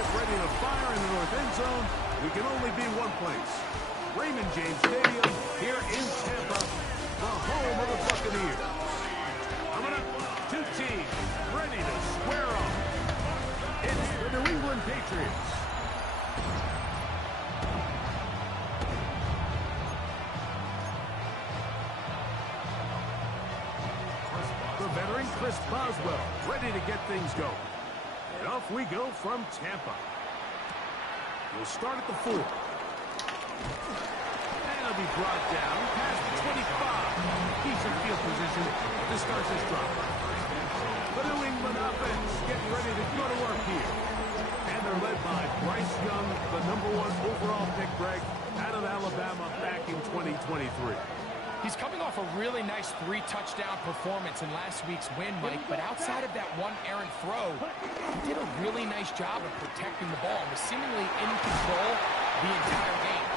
get ready to fire in the north end zone, we can only be one place. Raymond James Stadium here in Tampa, the home of the Buccaneers. Coming up, two teams ready to square off. It's the New England Patriots. The veteran Chris Boswell ready to get things going. And off we go from Tampa. We'll start at the 4. And he'll be brought down past the 25. Decent field position to start this drive. The New England offense getting ready to go to work here. And they're led by Bryce Young, the #1 overall pick, Greg, out of Alabama back in 2023. He's coming off a really nice 3-touchdown performance in last week's win, Mike, but outside of that one errant throw, he did a really nice job of protecting the ball and was seemingly in control the entire game.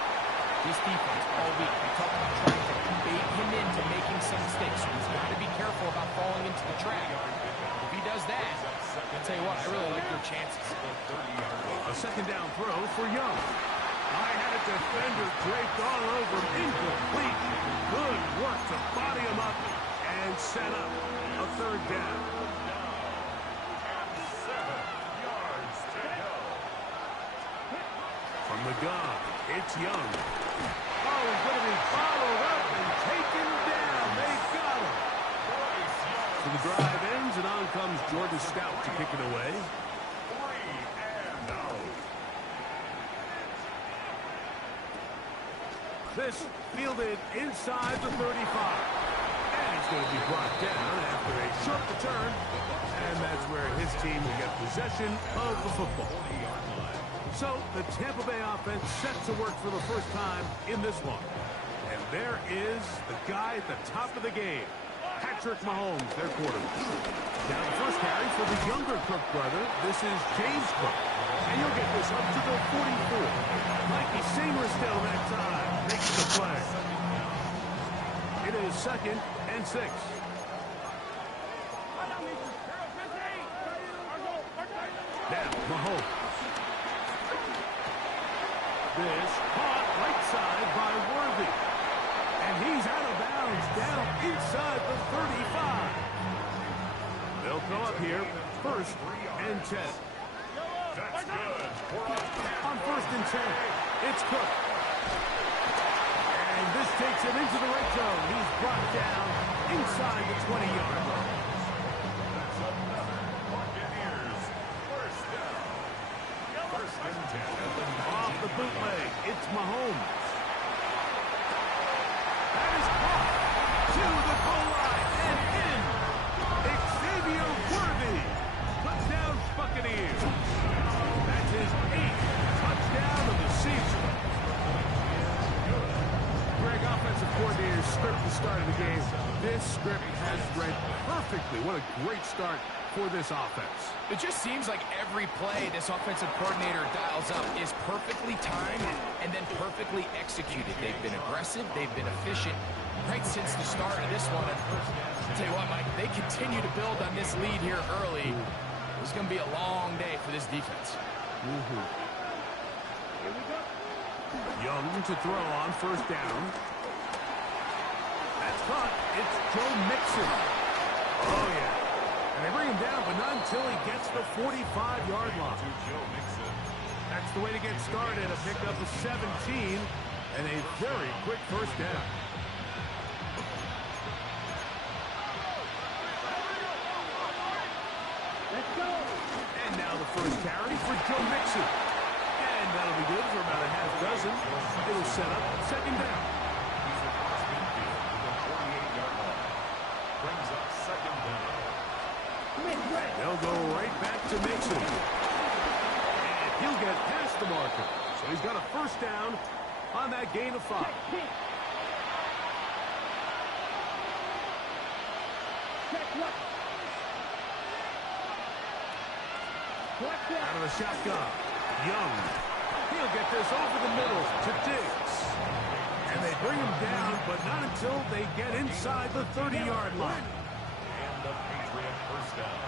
This defense all week, we talked about trying to bait him into making some mistakes, so he's got to be careful about falling into the trap. If he does that, I'll tell you what, I really like their chances. A second down throw for Young. I had a defender draped all over him. Incomplete. Good work to body him up and set up a third down. From the gun, it's Young. Oh, he's going to be followed up and taken down. They got him. So the drive ends, and on comes Jordan Stout to kick it away. This fielded inside the 35. And he's going to be brought down after a short return. And that's where his team will get possession of the football. So the Tampa Bay offense set to work for the first time in this one. And there is the guy at the top of the game. Patrick Mahomes, their quarterback. Now the first carry for the younger Cook brother. This is James Cook. And you'll get this up to the 44. Mikey Sainristil that time makes the play. It is 2nd and 6. Now Mahomes. This caught right side by Worthy. And he's out of bounds down inside the 35. They'll go up here, 1st and 10. That's good. On 1st and 10, it's Cook. And this takes him into the red zone. He's brought down inside the 20-yard line. Off the bootleg, it's Mahomes. That is caught to the goal line and in. Xavier Worthy. Touchdown Buccaneers. That's his 8th touchdown of the season. Greg, offensive coordinator's script the start of the game. This script has read perfectly. What a great start for this offense. It just seems like every play this offensive coordinator dials up is perfectly timed and then perfectly executed. They've been aggressive. They've been efficient right since the start of this one. And I'll tell you what, Mike, they continue to build on this lead here early. It's going to be a long day for this defense. Young to throw on 1st down. That's caught. It's Joe Mixon. Oh, yeah. And they bring him down, but not until he gets the 45-yard line. That's the way to get started. A pickup of 17 and a very quick 1st down. Let's go. And now the 1st carry for Joe Mixon. And that'll be good for about a half dozen. It'll set up 2nd down. Brings up 2nd down. They'll go right back to Mixon. And he'll get past the marker. So he's got a 1st down on that gain of 5. Out of the shotgun. Young. He'll get this over the middle to Diggs. And they bring him down, but not until they get inside the 30-yard line. And the Patriot 1st down.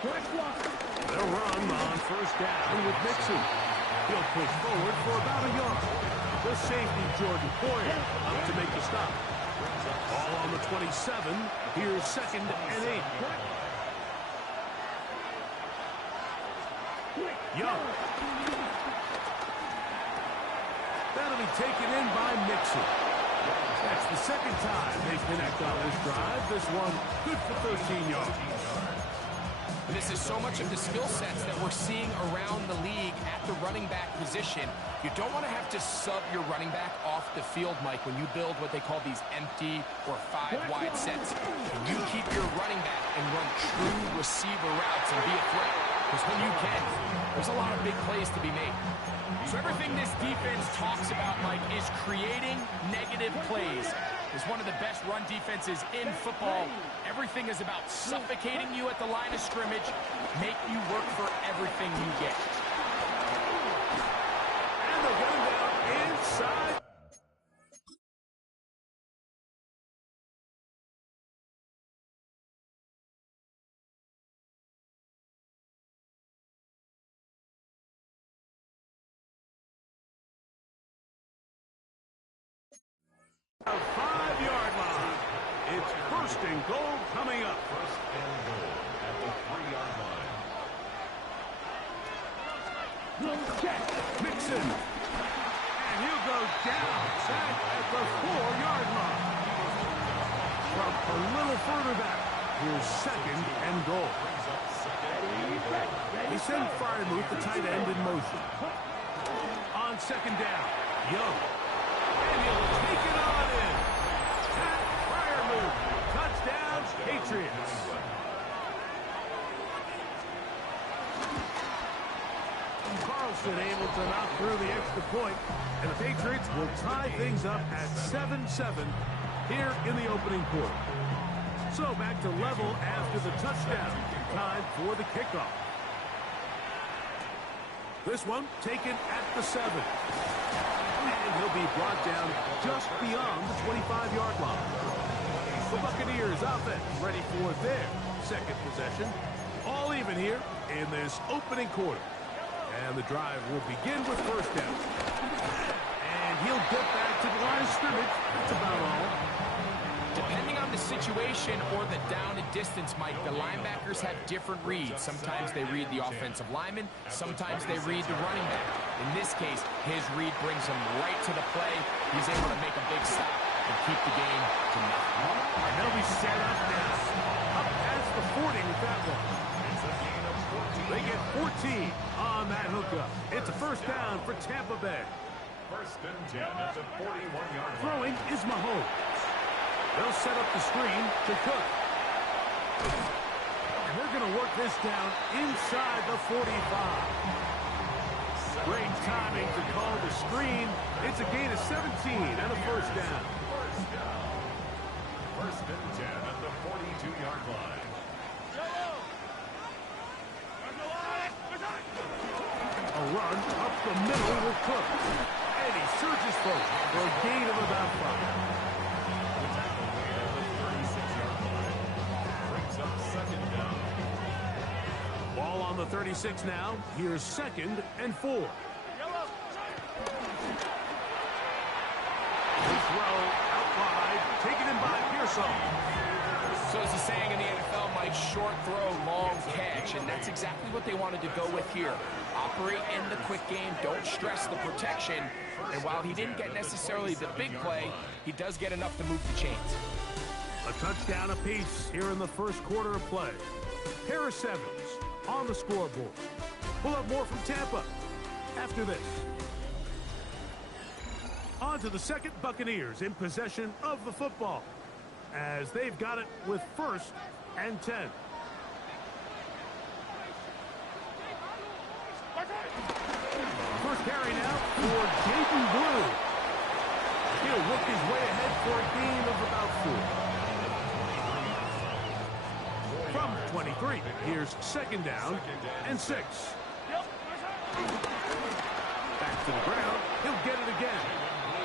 They'll run on first down with Mixon. He'll push forward for about a yard. The safety, Jordan Poyer, up to make the stop. Ball on the 27. Here's 2nd and 8. Young. That'll be taken in by Mixon. That's the 2nd time they connect on this drive. This one good for 13 yards. This is so much of the skill sets that we're seeing around the league at the running back position. You don't want to have to sub your running back off the field, Mike, when you build what they call these empty or 5-wide sets. You keep your running back and run true receiver routes and be a threat. Because when you can, there's a lot of big plays to be made. So everything this defense talks about, Mike, is creating negative plays. It's one of the best run defenses in football. Everything is about suffocating you at the line of scrimmage, make you work for everything you get. And they're going down inside. A 5-yard line. It's 1st and goal coming up. 1st and goal at the 3-yard line. Mixon. And he'll go down. Sacked at the 4-yard line. From a little further back, here's 2nd and goal. They send Freiermuth, the tight end, in motion. On 2nd down, Young. And he'll take it on in. Pat Freiermuth. Touchdown, Patriots. Carlson able to knock through the extra point, and the Patriots will tie things up at 7-7 here in the opening quarter. So back to level after the touchdown. Time for the kickoff. This one taken at the 7. And he'll be brought down just beyond the 25-yard line. The Buccaneers offense ready for their 2nd possession. All even here in this opening quarter. And the drive will begin with 1st down. And he'll get back to the line of scrimmage. That's about all. Depending on the situation or the down and distance, Mike, the linebackers have different reads. Sometimes they read the offensive lineman. Sometimes they read the running back. In this case, his read brings him right to the play. He's able to make a big stop and keep the game to nothing. And they'll be set up now. Up past the 40 with that one. They get 14 on that hookup. It's a 1st down for Tampa Bay. 1st and 10 at the 41-yard line. Throwing is Mahomes. They'll set up the screen to Cook. And they're going to work this down inside the 45. Great timing to call the screen. It's a gain of 17 and a 1st down. 1st and 10 at the 42-yard line. A run up the middle with Cook. And he surges forward for a gain of about 5. Ball on the 36 now. Here's 2nd and 4. The throw out wide, taken in by Pearson. So as the saying in the NFL, Mike, short throw, long catch, and that's exactly what they wanted to go with here. Operate in the quick game, don't stress the protection, and while he didn't get necessarily the big play, he does get enough to move the chains. A touchdown apiece here in the 1st quarter of play. Harris Evans on the scoreboard. We'll have more from Tampa after this. On to the 2nd, Buccaneers in possession of the football as they've got it with 1st and 10. First carry now for Jaden Blue. He'll work his way ahead for a gain of about 4. From 23, here's 2nd down and 6. Back to the ground. He'll get it again.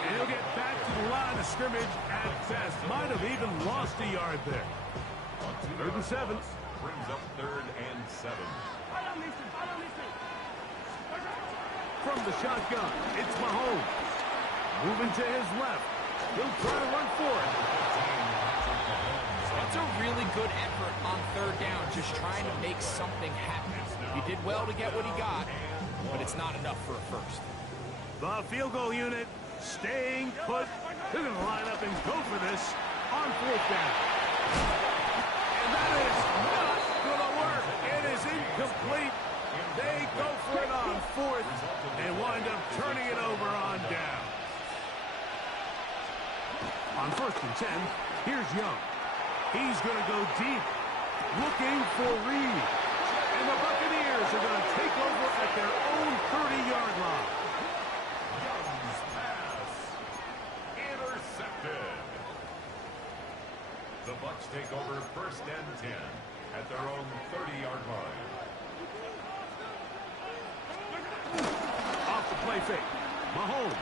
And he'll get back to the line of scrimmage at best. Might have even lost a yard there. 3rd and 7. brings up 3rd and 7. From the shotgun, it's Mahomes. Moving to his left. He'll try to run for it. That's a really good effort on 3rd down, just trying to make something happen. He did well to get what he got, but it's not enough for a first. The field goal unit staying put. They're going to line up and go for this on 4th down. And that is not going to work. It is incomplete. They go for it on 4th and wind up turning it over on down. On 1st and 10, here's Young. He's going to go deep, looking for Reed. And the Buccaneers are going to take over at their own 30-yard line. Young's pass intercepted. The Bucs take over 1st and 10 at their own 30-yard line. Off the play fake, Mahomes.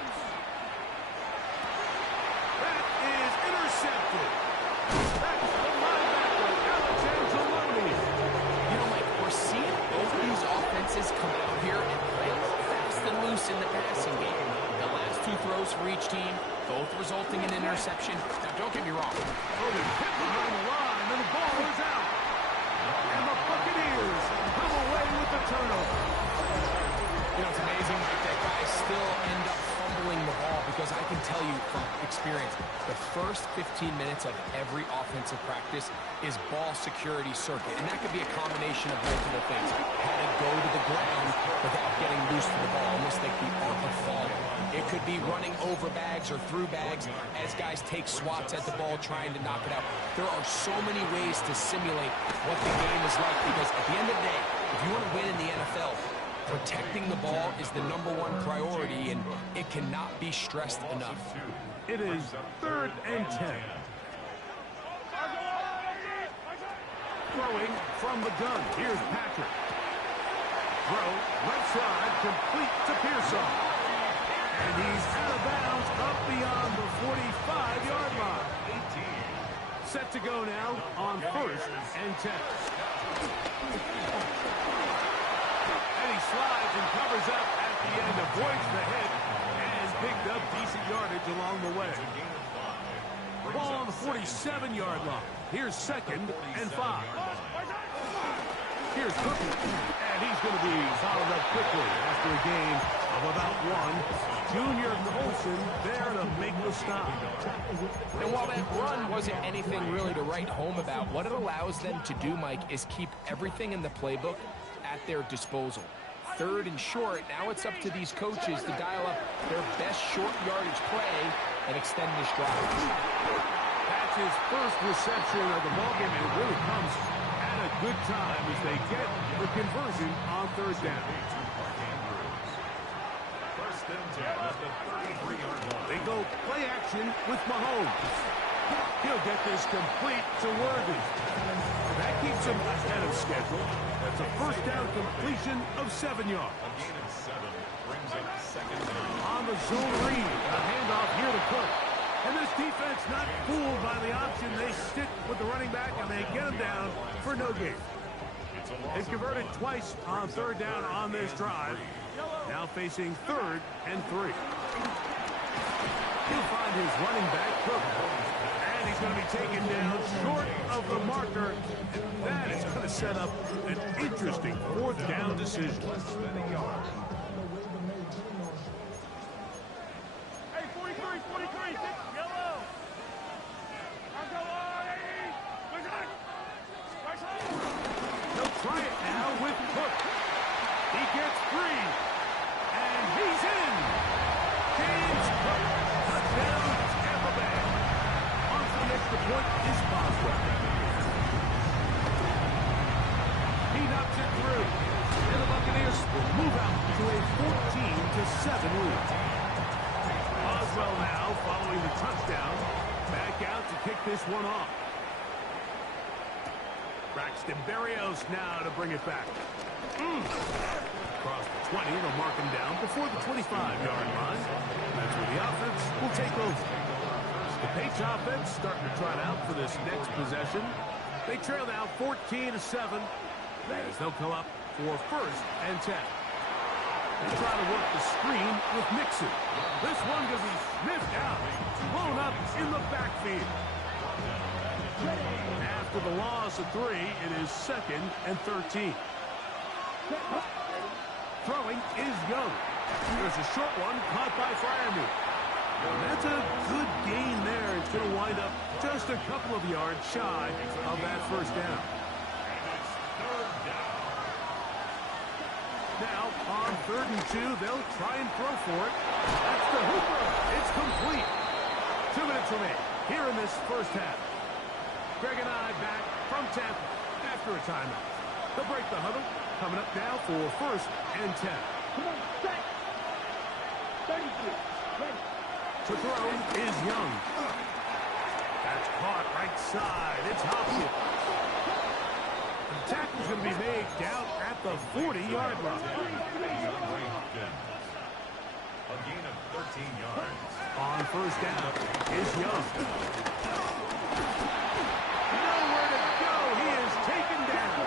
That is intercepted. That's the linebacker, W10. You know, Mike, we're seeing both these offenses come out here and play a little fast and loose in the passing game. The last 2 throws for each team, both resulting in interception. Now, don't get me wrong. Oh, they're hit behind the line, and the ball is out. And the Buccaneers come away with the turnover. You know, it's amazing that guys still end up fumbling the ball because I can tell you from experience, the first 15 minutes of every offensive practice is ball security circuit. And that could be a combination of multiple things. How to go to the ground without getting loose to the ball, almost like the art of falling. It could be running over bags or through bags as guys take swats at the ball trying to knock it out. There are so many ways to simulate what the game is like because at the end of the day, if you want to win in the NFL, protecting the ball is the #1 priority, and it cannot be stressed enough. It is 3rd and 10. Throwing from the gun. Here's Patrick. Throw, left side, complete to Pearson. And he's out of bounds up beyond the 45-yard line. Set to go now on 1st and 10. Slides and covers up at the end, avoids the hit, and picked up decent yardage along the way. Ball on the 47-yard line. Here's 2nd and 5. Here's Cookie, and he's going to be followed up quickly after a gain of about 1. Junior Colson there to make the stop. And while that run wasn't anything really to write home about, what it allows them to do, Mike, is keep everything in the playbook at their disposal. 3rd and short, now it's up to these coaches to dial up their best short yardage play and extend this drive. That's his first reception of the ballgame, and it really comes at a good time as they get the conversion on 3rd down. 1st and 10 at the 33-yard line. They go play action with Mahomes. He'll get this complete to Worthy. That keeps him ahead of schedule. That's a 1st down completion of 7 yards. A gain of 7 brings up 2nd down. On the zone read, a handoff here to Cook. And this defense not fooled by the option. They stick with the running back and they get him down for no gain. They've converted twice on 3rd down on this drive. Now facing 3rd and 3. He'll find his running back, Cook. And he's going to be taken down short of the marker. And that is going to set up an interesting 4th down decision. Hey, 43, yellow. They'll try it now with Cook. He gets free. And he's in. James Cook, touchdown, Tampa Bay. On for the extra point is Boswell. He knocks it through. And the Buccaneers will move out to a 14-7 lead. Boswell now following the touchdown. Back out to kick this one off. Braxton Berrios now to bring it back. Across the 20, they'll mark him down before the 25-yard line. That's where the offense will take over. The Patriots offense starting to trot out for this next possession. They trail now 14-7 as they'll come up for 1st and 10. They try to work the screen with Mixon. This one going to be sniffed out, blown up in the backfield. After the loss of 3, it is 2nd and 13. Throwing is Young. There's a short one caught by Freiermuth. That's a good gain there. It's going to wind up just a couple of yards shy of that 1st down. Now, on 3rd and 2, they'll try and throw for it. That's the hooper. It's complete. 2 minutes remain here in this 1st half. Greg and I back from Tampa after a timeout. They'll break the huddle. Coming up now for 1st and 10. Come on, set. 32. Ready. To throw is Young. That's caught right side. It's Hopkins. The tackle's going to be made down at the 40-yard line. A gain of 13 yards. On 1st down is Young. Nowhere to go. He is taken down.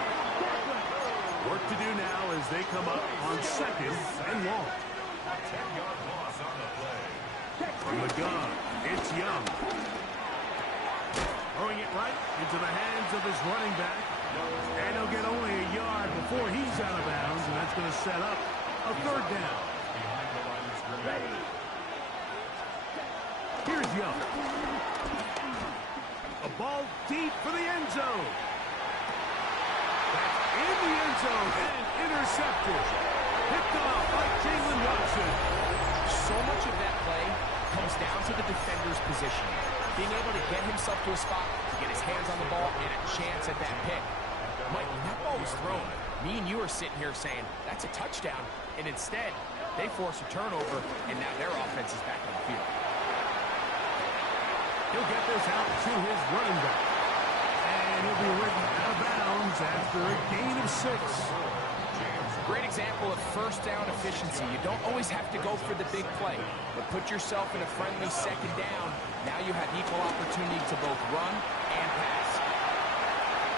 Work to do now as they come up on 2nd and long. A 10-yard loss on the play. From the gun, it's Young. Throwing it right into the hands of his running back. And he'll get only a yard before he's out of bounds, and that's going to set up a 3rd down. Behind the line of scrimmage. Here's Young. A ball deep for the end zone. That's in the end zone and intercepted. Picked off by Jalen Watson. So much of that play comes down to the defender's position. Being able to get himself to a spot, to get his hands on the ball, and a chance at that pick. Mike, when that ball was thrown, me and you are sitting here saying, that's a touchdown. And instead, they force a turnover, and now their offense is back on the field. He'll get this out to his running back. And he'll be ridden out of bounds after a gain of 6. Great example of 1st down efficiency. You don't always have to go for the big play, but put yourself in a friendly 2nd down. Now you have equal opportunity to both run and pass.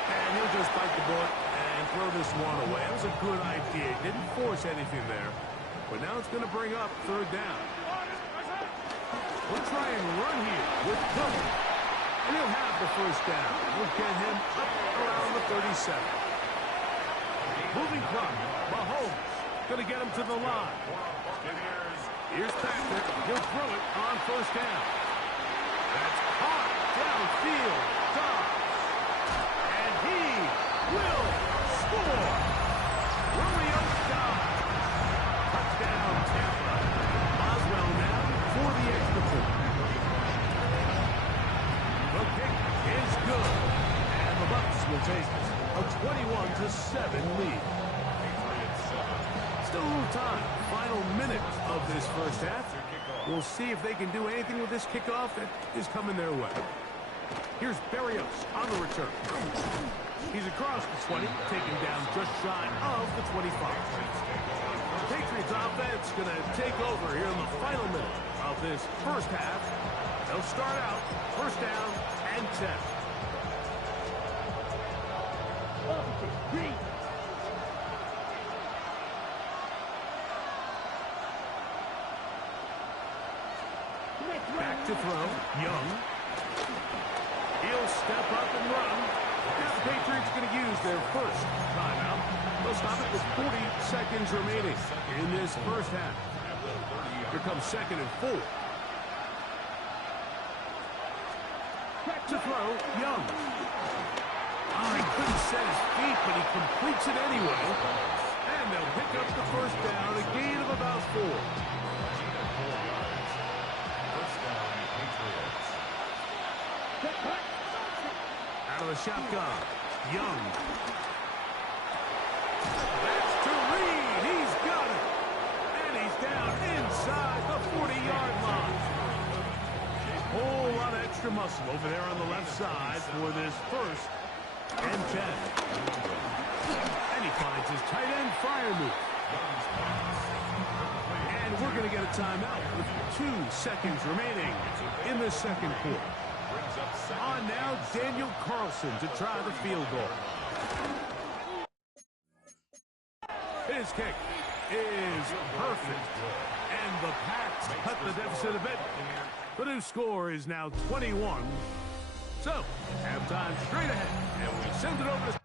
And he'll just bite the bullet and throw this one away. It was a good idea. Didn't force anything there. But now it's going to bring up 3rd down. We'll try and run here with Cook. And he'll have the 1st down. We'll get him up around the 37. Moving clock. Mahomes going to get him to the line. Here's Patrick. He'll throw it on 1st down. That's caught downfield. Dobbs. And he will score. Romeo Dobbs. Touchdown, Tampa. Boswell now for the extra point. The kick is good. And the Bucs will take a 21-7 lead. Still a little time. Final minute of this 1st half. We'll see if they can do anything with this kickoff that is coming their way. Here's Berrios on the return. He's across the 20, taken down just shy of the 25. The Patriots offense going to take over here in the final minute of this 1st half. They'll start out 1st down and 10. Back to throw. Young. He'll step up and run. Now the Patriots going to use their 1st timeout. They'll stop it with 40 seconds remaining in this 1st half. Here comes 2nd and 4. Back to throw. Young. Oh, he couldn't set his feet, but he completes it anyway. And they'll pick up the 1st down, a gain of about 4. Out of the shotgun, Young. That's to Reed. He's got it. And he's down inside the 40-yard line. Whole lot of extra muscle over there on the left side for this 1st and 10. And he finds his tight end Freiermuth. And we're going to get a timeout with 2 seconds remaining in the 2nd quarter. On now, Daniel Carlson to try the field goal. His kick is perfect. And the Pats cut the deficit a bit. The new score is now 21. So, halftime straight ahead. And we send it over to...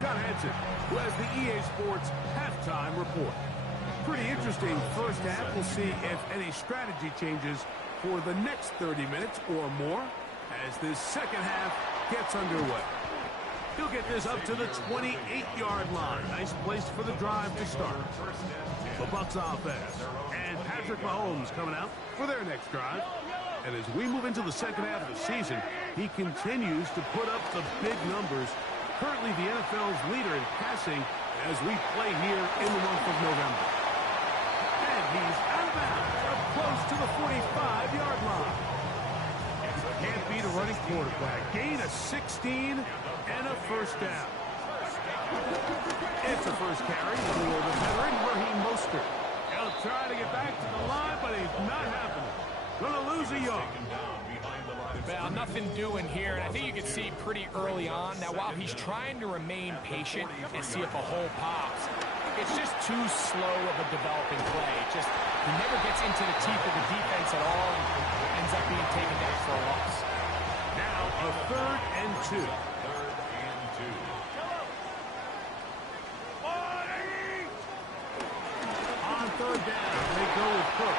Scott Hansen, who has the EA Sports halftime report. Pretty interesting first half. We'll see if any strategy changes for the next 30 minutes or more as this second half gets underway. He'll get this up to the 28-yard line. Nice place for the drive to start. The Bucs offense. And Patrick Mahomes coming out for their next drive. And as we move into the second half of the season, he continues to put up the big numbers. Currently the NFL's leader in passing as we play here in the month of November. And he's out of bounds, up close to the 45-yard line. Can't beat a running quarterback. Gain of 16 and a first down. It's a first carry for the veteran Raheem Mostert. He'll try to get back to the line, but he's not happening. Gonna lose a yard. Well, nothing doing here, and I think you can see pretty early on. Now, while he's trying to remain patient and see if a hole pops, it's just too slow of a developing play. He never gets into the teeth of the defense at all and ends up being taken down for a loss. Now a 3rd and 2. On 3rd down, they go with Cook.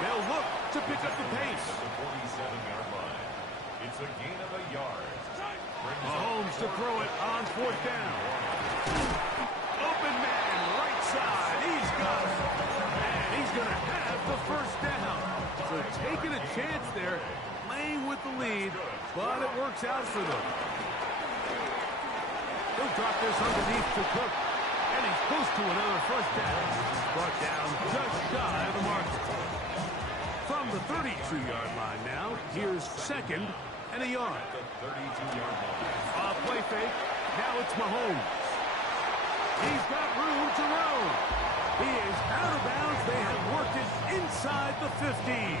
They'll look to pick up the pace. It's a gain of a yard. Mahomes to throw it on 4th down. Open man, right side. He's got it. And he's going to have the first down. So taking a chance there, playing with the lead, but it works out for them. He'll drop this underneath to Cook. And he's close to another first down. Brought down just shy of the marker. From the 32-yard line now, here's 2nd and a yard. The 32-yard line. Play fake. Now it's Mahomes. He's got room to roam. He is out of bounds. They have worked it inside the 15.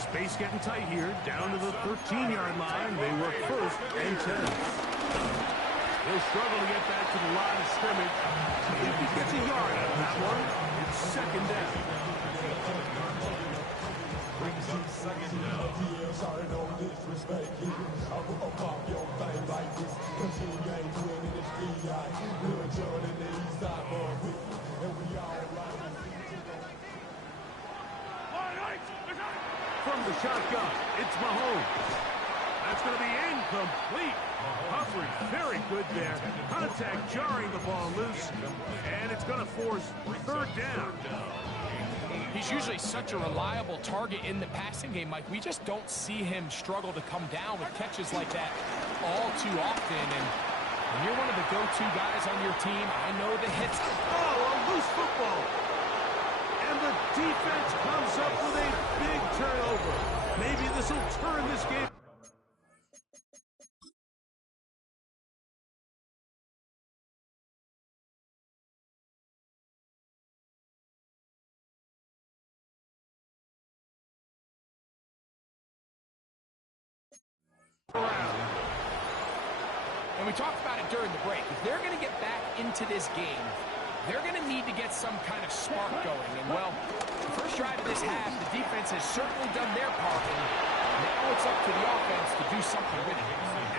Space getting tight here. Down to the 13-yard line. They work 1st and 10. He'll struggle to get back to the line of scrimmage. If he gets a yard out of that one, it's 2nd down. Brings up 2nd down. From the shotgun, it's Mahomes. That's going to be incomplete. Coverage very good there. Contact jarring the ball loose. And it's going to force 3rd down. He's usually such a reliable target in the passing game, Mike. We just don't see him struggle to come down with catches like that all too often. And when you're one of the go-to guys on your team, I know the hits. Oh, a loose football. And the defense comes up with a big turnover. Maybe this will turn this game. And we talked about it during the break. If they're going to get back into this game, they're going to need to get some kind of spark going. And, well, the first drive of this half, the defense has certainly done their part. And now it's up to the offense to do something with it.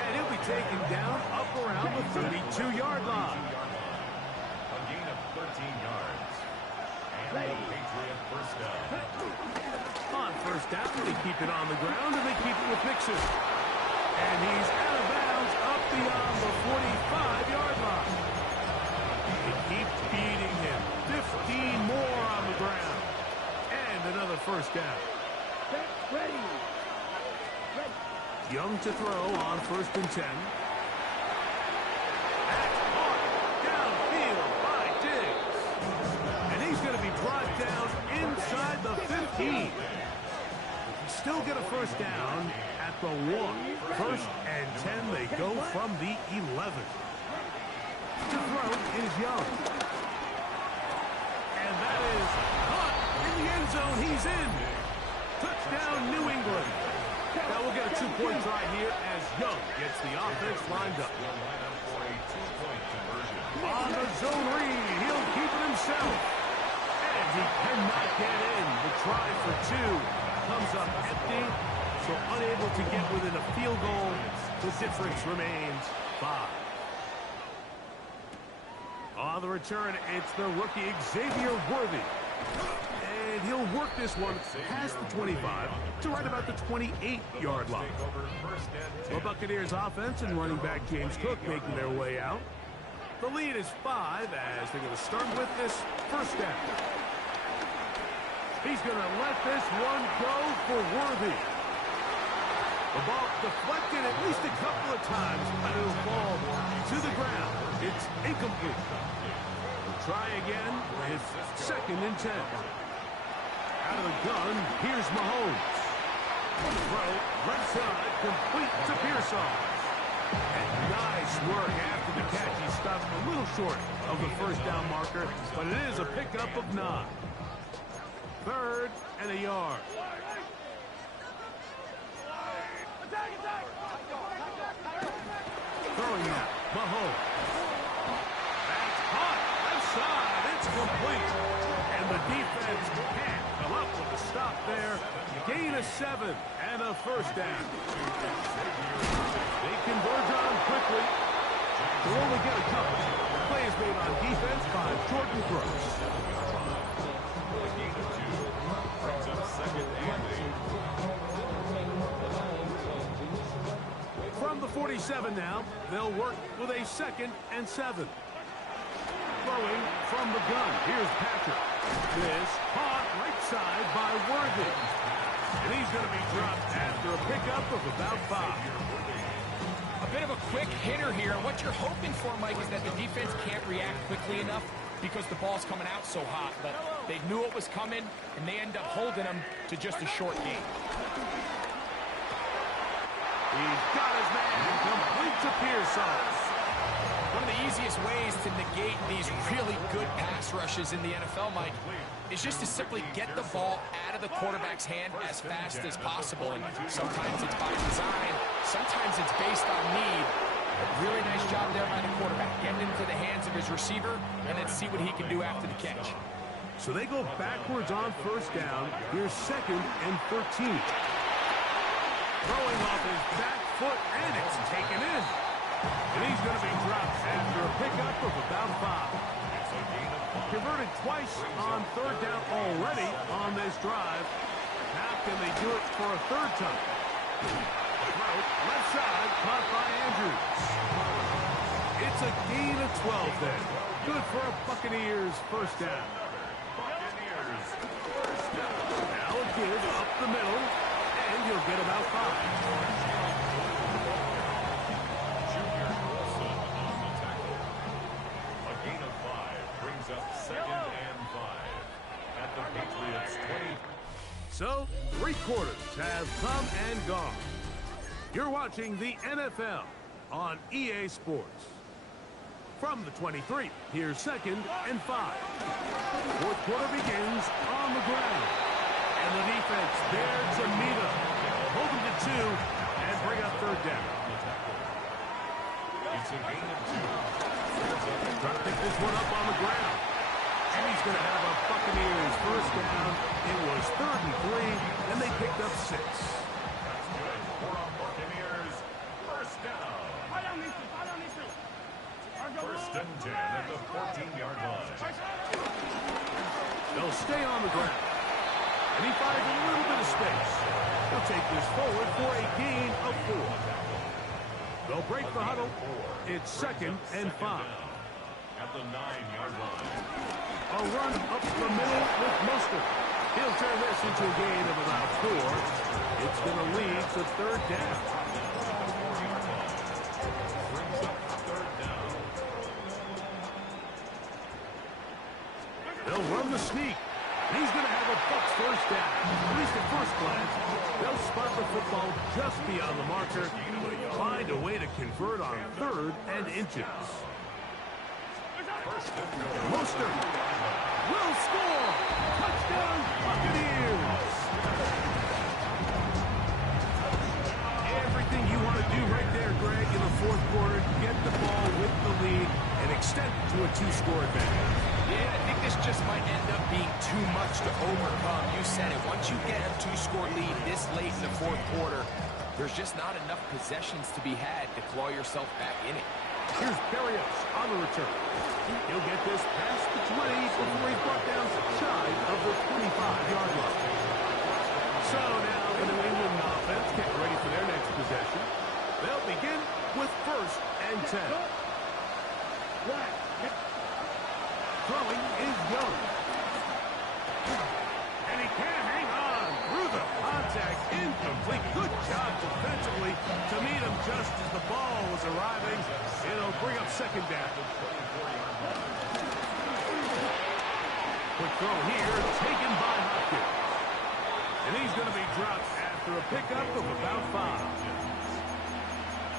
And he'll be taken down up around the 32-yard line. A gain of 13 yards. And the Patriot first down. On 1st down, they keep it on the ground, and they keep it with Mixon. And he's out of bounds up beyond the 45-yard line. It keeps being down. Set, ready. Ready. Young to throw on 1st and 10. That's caught downfield by Diggs. And he's going to be brought down inside the 15. Still get a first down at the 1. 1st and 10, they go from the 11. To throw is Young. And that is caught in the end zone. He's in. Touchdown, New England. Now we'll get a 2-point try here as Young gets the offense lined up. On the zone read, he'll keep it himself. And he cannot get in. The try for 2 comes up empty, so unable to get within a field goal. The difference remains 5. On the return, it's the rookie Xavier Worthy. And he'll work this one past the 25 to right about the 28-yard line. The Buccaneers offense and running back James Cook making their way out. The lead is 5 as they're going to start with this first down. He's going to let this one go for Worthy. The ball deflected at least a couple of times, and it'll fall to the ground. It's incomplete. We'll try again. It's 2nd and 10. Out of the gun, here's Mahomes. Throw, left side, complete to Pearson. And nice work after the catch. He stopped a little short of the first down marker, but it is a pickup of 9. 3rd and a yard. Throwing now, Mahomes. That's hot, left side, it's complete. And the defense can't come up with a stop there. Gain of 7 and a first down. They converge on quickly. They'll only get a couple. Play is made on defense by Jordan Brooks. From the 47 now, they'll work with a 2nd and 7. Throwing from the gun. Here's Patrick. This caught right side by Worthy. And he's going to be dropped after a pickup of about 5. A bit of a quick hitter here. What you're hoping for, Mike, is that the defense can't react quickly enough because the ball's coming out so hot. But they knew it was coming, and they end up holding them to just a short gain. He's got his man complete to Pearson. One of the easiest ways to negate these really good pass rushes in the NFL, Mike, is just to simply get the ball out of the quarterback's hand as fast as possible. And sometimes it's by design, sometimes it's based on need. A really nice job there by the quarterback, getting into the hands of his receiver, and then see what he can do after the catch. So they go backwards on first down. Here's 2nd and 13. Throwing off his back foot, and it's taken in. And he's going to be dropped after a pickup of about 5. Converted twice on 3rd down already on this drive. Now can they do it for a 3rd time? Left side, caught by Andrews. It's a gain of 12 there. Good for a Buccaneers first down. Now a give up the middle, and he'll get about 5. So, 3 quarters have come and gone. You're watching the NFL on EA Sports. From the 23, here's 2nd and 5. 4th quarter begins on the ground. And the defense there to meet him. Hold him to 2 and bring up 3rd down. It's a gain of 2. Trying to pick this one up on the ground. And he's going to have a Buccaneers first down. It was 3rd and 3, and they picked up 6. That's good for a Buccaneers first down. First and 10 at the 14-yard line. They'll stay on the ground. And he finds a little bit of space. He'll take this forward for a gain of 4. They'll break the huddle. It's 2nd and 5. At the 9-yard line. A run up the middle with Mostert. He'll turn this into a gain of about 4. It's going to lead to third down. They'll run the sneak. He's going to have a Bucs first down. At least at first glance, they'll spot the football just beyond the marker, but find a way to convert on 3rd and inches. Mostert will score. Touchdown, Buccaneers. Everything you want to do right there, Greg, in the 4th quarter, get the ball with the lead and extend it to a 2-score advantage. Yeah, I think this just might end up being too much to overcome. You said it. Once you get a 2-score lead this late in the 4th quarter, there's just not enough possessions to be had to claw yourself back in it. Here's Berrios on the return. He'll get this past the 20 before he's brought down shy of the 25-yard line. So now the New England offense getting ready for their next possession. They'll begin with 1st and 10. Throwing is Young. And he can't hang on through the contact. Incomplete. Good job defensively to meet him just as the ball was arriving. It'll bring up 2nd down. Quick throw here, taken by Hopkins. And he's going to be dropped after a pickup of about 5.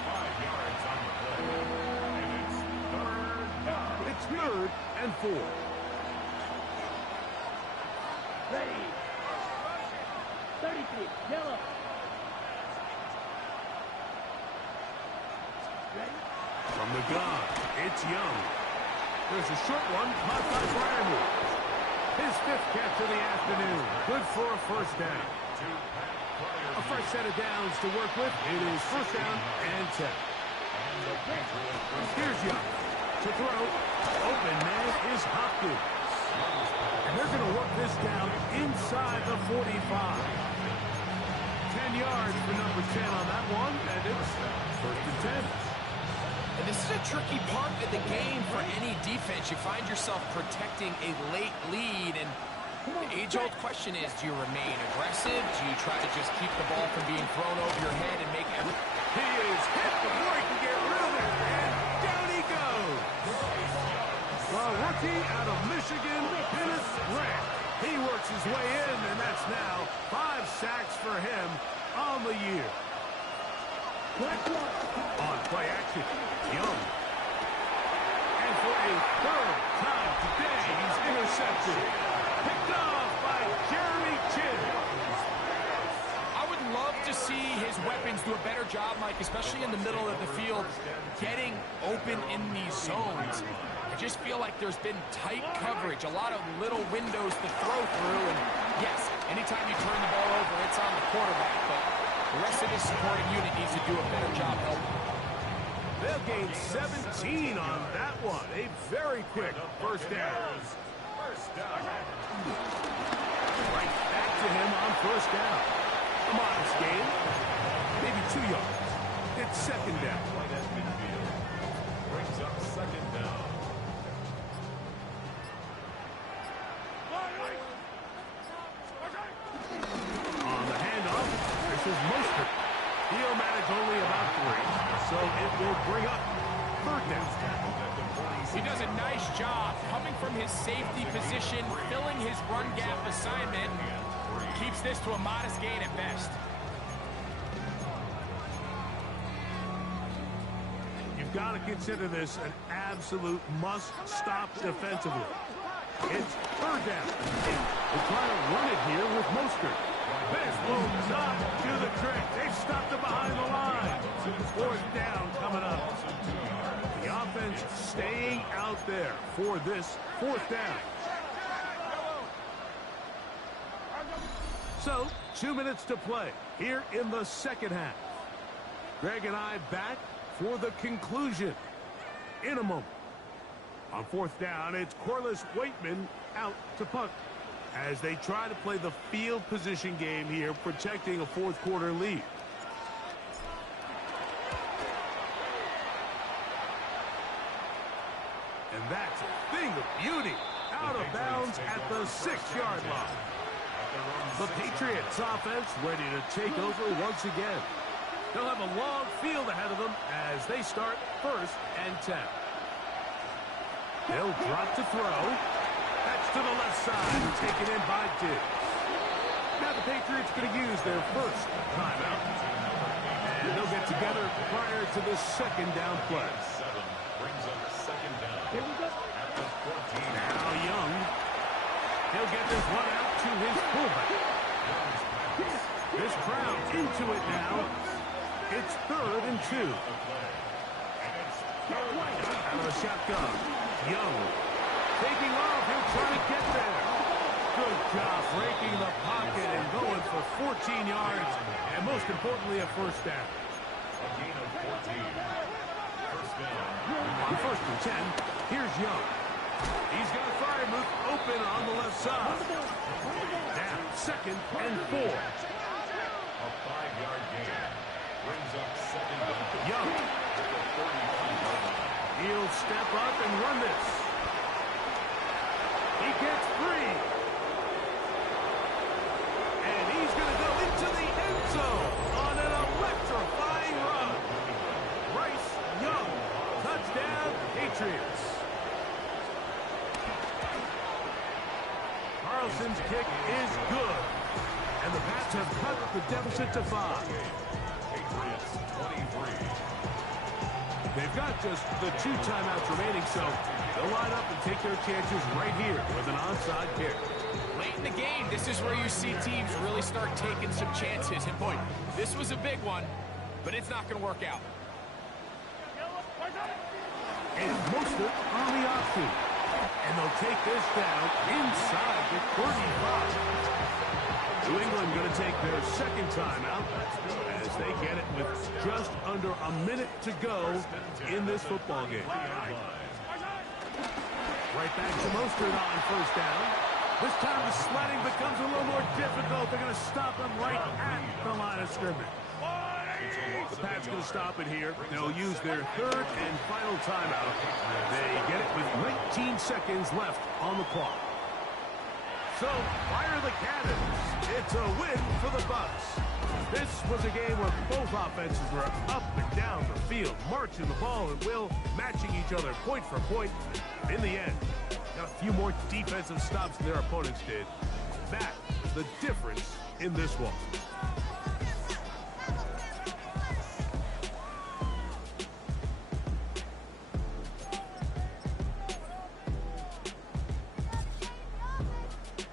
5 yards on the play. And it's 3rd down. It's 3rd and 4. Ready. 33. Yellow. Ready. From the gun, it's Young. There's a short one caught by Bryant. His 5th catch of the afternoon. Good for a first down. A fresh set of downs to work with. It is 1st down and 10. Here's Young to throw. Open man is Hopkins. And they're going to work this down inside the 45. 10 yards for number 10 on that one, and it's 1st and 10. And this is a tricky part of the game for any defense. You find yourself protecting a late lead, and the age-old question is, do you remain aggressive? Do you try to just keep the ball from being thrown over your head and make every... He is hit before he can get rid of it, and down he goes. The rookie out of Michigan, Dennis Grant. He works his way in, and that's now 5 sacks for him on the year. On play action, Young. And for a 3rd time today, he's intercepted. Picked off by Jeremy Chinn. I would love to see his weapons do a better job, Mike, especially in the middle of the field, getting open in these zones. I just feel like there's been tight coverage, a lot of little windows to throw through, and yes, anytime you turn the ball over, it's on the quarterback, but the rest of his supporting unit needs to do a better job helping. They'll gain 17 on that one. A very quick first down. Right back to him on 1st down. A modest gain. Maybe 2 yards. It's 2nd down. Brings up 2nd down. On the handoff, this is Mostert. He'll manage only about 3, so it will bring up 3rd down. He does a nice job coming from his safety position, filling his run gap assignment. Keeps this to a modest gain at best. You've got to consider this an absolute must-stop defensively. It's 3rd down. They're trying to run it here with Mostert. This will not do the trick. They've stopped it behind the line. 4th down coming up. The offense staying out there for this 4th down. So, 2 minutes to play here in the 2nd half. Greg and I back for the conclusion in a moment. On 4th down, it's Corliss Waitman out to punt as they try to play the field position game here, protecting a 4th quarter lead. And that's a thing of beauty. Out of bounds at the 6-yard line. The Patriots offense ready to take over once again. They'll have a long field ahead of them as they start 1st and 10. They'll drop to throw. That's to the left side, taken in by Diggs. Now the Patriots going to use their first timeout. And they'll get together prior to the 2nd down play. Brings up 2nd down. Here we go. At the 14. Now Young. He'll get this one out to his fullback. This crowd into it now. It's 3rd and 2. Out of the shotgun. Young. Taking off. He'll try to get there. Good job breaking the pocket and going for 14 yards. And most importantly, a 1st down. A gain of 14. 1st down. On 1st and 10, here's Young. He's got Freiermuth open on the left side. Now, 2nd and 4. A 5-yard gain. Brings up 2nd down. Young. At the 42-yard line. He'll step up and run this. He gets free. And he's going to go into the end zone on an electrifying run. Bryce Young. Touchdown, Patriots. Carlson's kick is good. And the Pats have cut the deficit to 5. Patriots 23. They've got just the 2 timeouts remaining, so they'll line up and take their chances right here with an onside kick. Late in the game, this is where you see teams really start taking some chances. And boy, this was a big one, but it's not going to work out. And Mostert on the option. And they'll take this down inside the 35. New England going to take their 2nd timeout as they get it with just under a minute to go in this football game. Right back to Mostert on 1st down. This time the sledding becomes a little more difficult. They're going to stop him right at the line of scrimmage. The Pats going to stop it here. They'll use their 3rd and final timeout. They get it with 19 seconds left on the clock. So, fire the cannons. It's a win for the Bucs. This was a game where both offenses were up and down the field, marching the ball and matching each other point for point. In the end, got a few more defensive stops than their opponents did. That was the difference in this one.